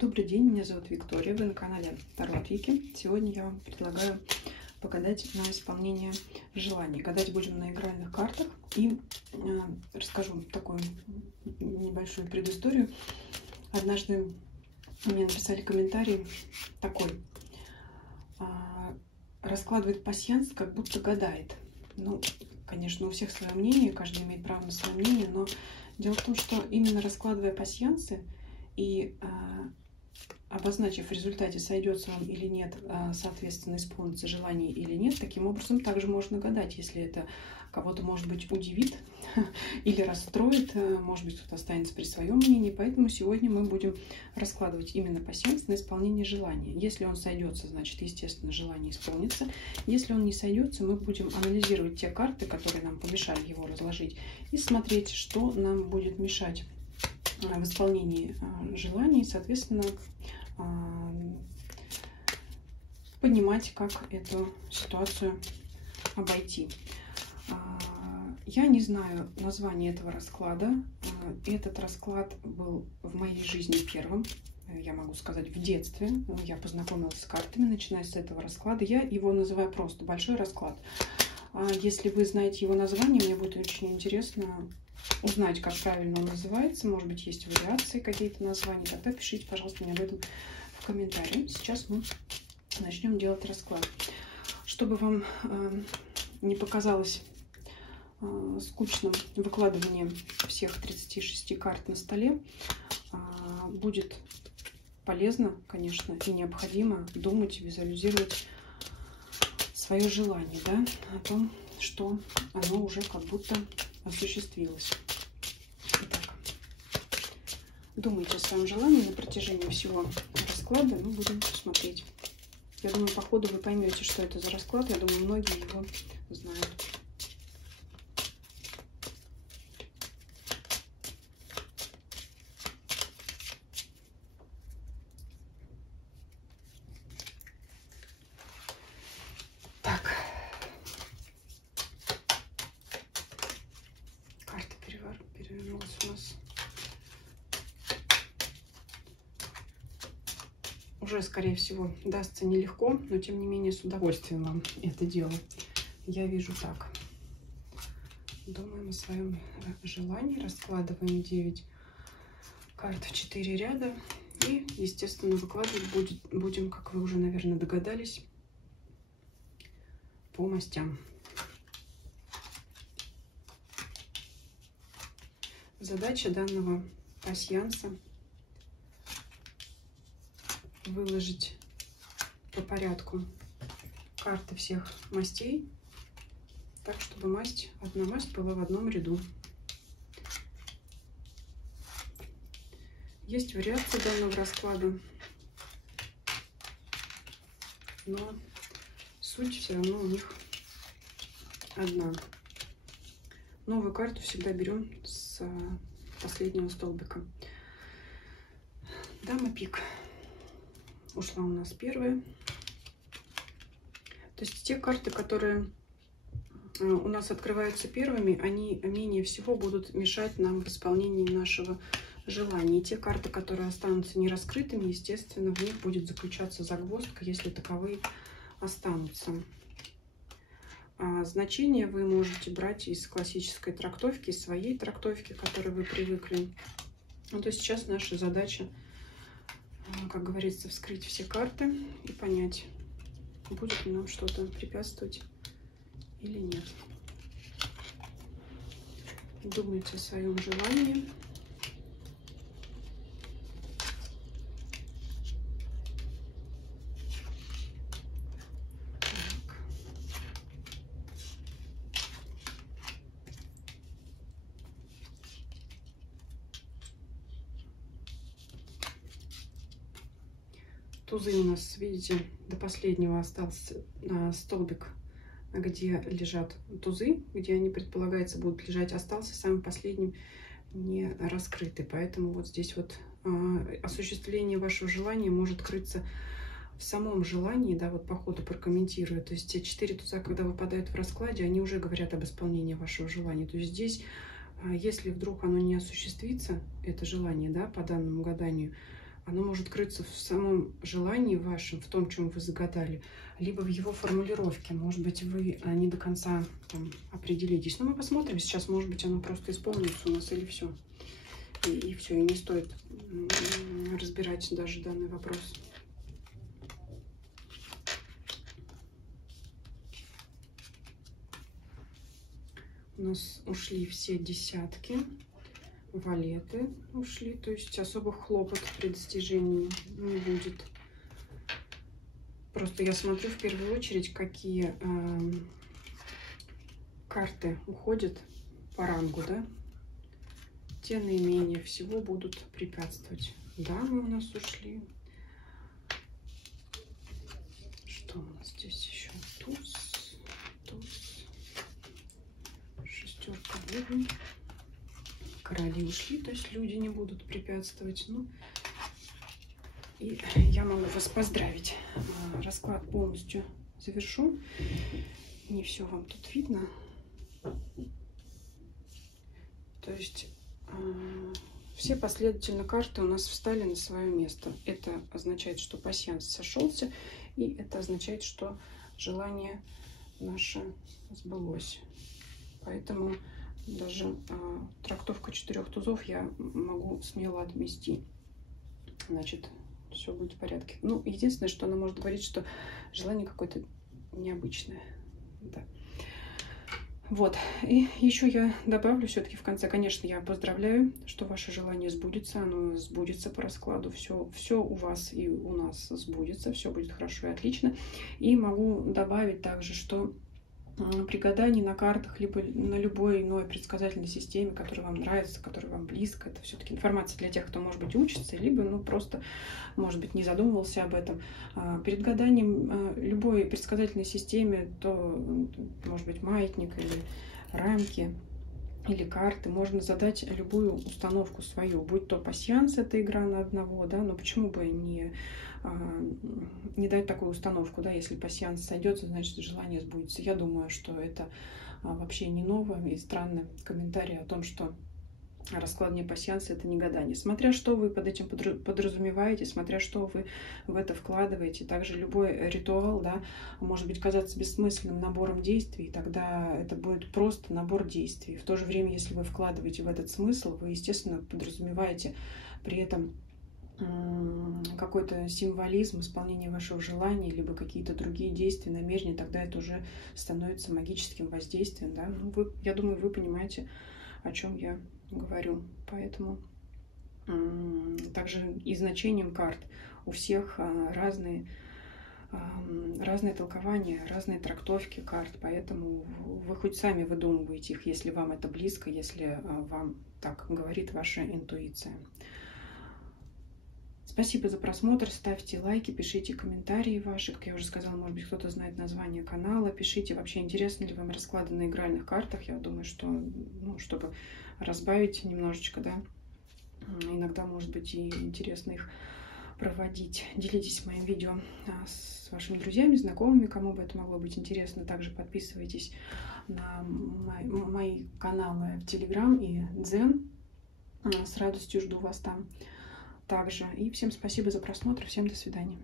Добрый день, меня зовут Виктория, вы на канале Таро от Вики. Сегодня я вам предлагаю погадать на исполнение желаний. Гадать будем на игральных картах и расскажу такую небольшую предысторию. Однажды мне написали комментарий такой: раскладывает пасьянс, как будто гадает. Ну, конечно, у всех свое мнение, каждый имеет право на свое мнение, но дело в том, что именно раскладывая пасьянсы и обозначив в результате, сойдется он или нет, соответственно, исполнится желание или нет, таким образом также можно гадать, если это кого-то, может быть, удивит или расстроит, может быть, кто-то останется при своем мнении. Поэтому сегодня мы будем раскладывать именно пасьянс на исполнение желания. Если он сойдется, значит, естественно, желание исполнится. Если он не сойдется, мы будем анализировать те карты, которые нам помешали его разложить, и смотреть, что нам будет мешать в исполнении желаний, соответственно, понимать, как эту ситуацию обойти. Я не знаю название этого расклада. Этот расклад был в моей жизни первым, я могу сказать, в детстве. Я познакомилась с картами, начиная с этого расклада. Я его называю просто «Большой расклад». Если вы знаете его название, мне будет очень интересно узнать, как правильно он называется. Может быть, есть вариации какие-то названия. Тогда пишите, пожалуйста, мне об этом в комментарии. Сейчас мы начнем делать расклад. Чтобы вам не показалось скучным выкладывание всех 36 карт на столе, будет полезно, конечно, и необходимо думать, визуализировать свое желание, да, о том, что оно уже как будто осуществилось. Итак, думайте о своем желании на протяжении всего расклада. Мы будем смотреть. Я думаю, по ходу вы поймете, что это за расклад. Я думаю, многие его знают. Так. Карта перевернулась у нас. Уже, скорее всего, дастся нелегко, но тем не менее с удовольствием вам это делаю. Я вижу так. Думаем о своем желании. Раскладываем 9 карт в 4 ряда. И, естественно, выкладывать будем, как вы уже, наверное, догадались, по мастям. Задача данного пасьянса — выложить по порядку карты всех мастей, так, чтобы одна масть была в одном ряду. Есть вариации данного расклада, но суть все равно у них одна. Новую карту всегда берем с последнего столбика. Дама пик ушла у нас первая. То есть те карты, которые у нас открываются первыми, они менее всего будут мешать нам в исполнении нашего желания. И те карты, которые останутся нераскрытыми, естественно, в них будет заключаться загвоздка, если таковые останутся. Значения вы можете брать из классической трактовки, из своей трактовки, к которой вы привыкли. Ну, то есть сейчас наша задача, как говорится, вскрыть все карты и понять, будет ли нам что-то препятствовать или нет. Думайте о своем желании. Тузы у нас, видите, до последнего остался столбик, где лежат тузы, где они, предполагается, будут лежать, остался самым последним не раскрытый. Поэтому вот здесь вот осуществление вашего желания может крыться в самом желании, да, вот по ходу прокомментирую. То есть те 4 туза, когда выпадают в раскладе, они уже говорят об исполнении вашего желания. То есть здесь, если вдруг оно не осуществится, это желание, да, по данному гаданию, оно может крыться в самом желании вашем, в том, чем вы загадали, либо в его формулировке. Может быть, вы не до конца там определитесь. Но мы посмотрим сейчас, может быть, оно просто исполнится у нас или все. И все, и не стоит разбирать даже данный вопрос. У нас ушли все десятки, валеты ушли, то есть особых хлопот при достижении не будет. Просто я смотрю в первую очередь, какие карты уходят по рангу, да? Те наименее всего будут препятствовать. Дамы у нас ушли. Что у нас здесь еще? Туз, туз, шестерка бубен. Короли ушли, то есть люди не будут препятствовать. Ну, и я могу вас поздравить. Расклад полностью завершу. Не все вам тут видно. То есть все последовательно карты у нас встали на свое место. Это означает, что пасьянс сошелся, и это означает, что желание наше сбылось. Поэтому даже трактовка 4 тузов я могу смело отмести. Значит, все будет в порядке. Ну, единственное, что она может говорить, что желание какое-то необычное. Да. Вот, и еще я добавлю все-таки в конце, конечно, я поздравляю, что ваше желание сбудется, оно сбудется по раскладу, все у вас и у нас сбудется, все будет хорошо и отлично. И могу добавить также, что при гадании на картах, либо на любой иной предсказательной системе, которая вам нравится, которая вам близка, это все-таки информация для тех, кто, может быть, учится, либо, ну, просто, может быть, не задумывался об этом. Перед гаданием любой предсказательной системе, то, может быть, маятник или рамки, или карты, можно задать любую установку свою, будь то пасьянс, это игра на одного, да, но почему бы не дать такую установку, да, если пасьянс сойдется, значит желание сбудется. Я думаю, что это вообще не новое и странный комментарий о том, что раскладывание пасьянса — это не гадание. Смотря что вы под этим подразумеваете, смотря что вы в это вкладываете. Также любой ритуал, да, может быть казаться бессмысленным набором действий, тогда это будет просто набор действий. В то же время, если вы вкладываете в этот смысл, вы, естественно, подразумеваете при этом какой-то символизм, исполнение вашего желания, либо какие-то другие действия, намерения, тогда это уже становится магическим воздействием. Да? Ну, я думаю, вы понимаете, о чем я говорю. Поэтому также и значением карт у всех разные толкования, разные трактовки карт, поэтому вы хоть сами выдумываете их, если вам это близко, если вам так говорит ваша интуиция. Спасибо за просмотр, ставьте лайки, пишите комментарии ваши. Как я уже сказала, может быть, кто-то знает название канала. Пишите, вообще интересны ли вам расклады на игральных картах. Я думаю, что, ну, чтобы разбавить немножечко, да, иногда, может быть, и интересно их проводить. Делитесь моим видео с вашими друзьями, знакомыми, кому бы это могло быть интересно. Также подписывайтесь на мои каналы в Telegram и Дзен. С радостью жду вас там также. И всем спасибо за просмотр. Всем до свидания.